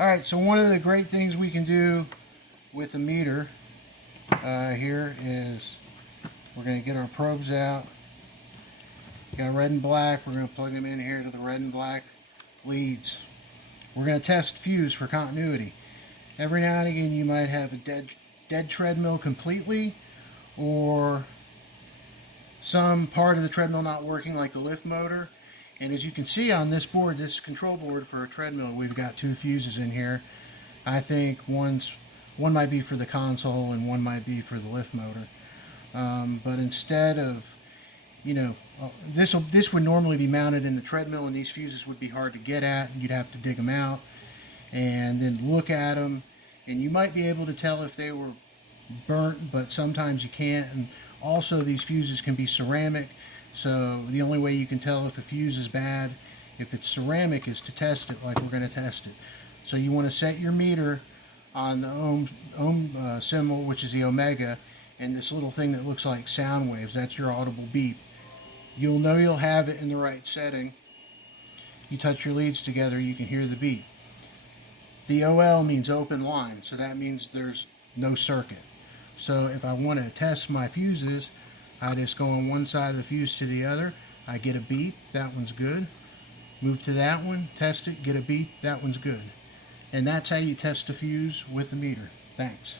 Alright, so one of the great things we can do with the meter here is we're going to get our probes out. Got red and black. We're going to plug them in here to the red and black leads. We're going to test fuse for continuity. Every now and again you might have a dead treadmill completely, or some part of the treadmill not working, like the lift motor. And as you can see on this board, this control board for a treadmill, we've got two fuses in here. I think one might be for the console and one might be for the lift motor. But instead of, this would normally be mounted in the treadmill, and these fuses would be hard to get at. You'd have to dig them out and then look at them, and you might be able to tell if they were burnt, but sometimes you can't. And also, these fuses can be ceramic, so the only way you can tell if a fuse is bad, if it's ceramic, is to test it like we're going to test it. So you want to set your meter on the ohm symbol, which is the omega, and this little thing that looks like sound waves, that's your audible beep. You'll know you'll have it in the right setting. You touch your leads together, you can hear the beep. The OL means open line, so that means there's no circuit. So if I want to test my fuses, I just go on one side of the fuse to the other. I get a beep, that one's good. Move to that one, test it, get a beep, that one's good. And that's how you test a fuse with the meter. Thanks.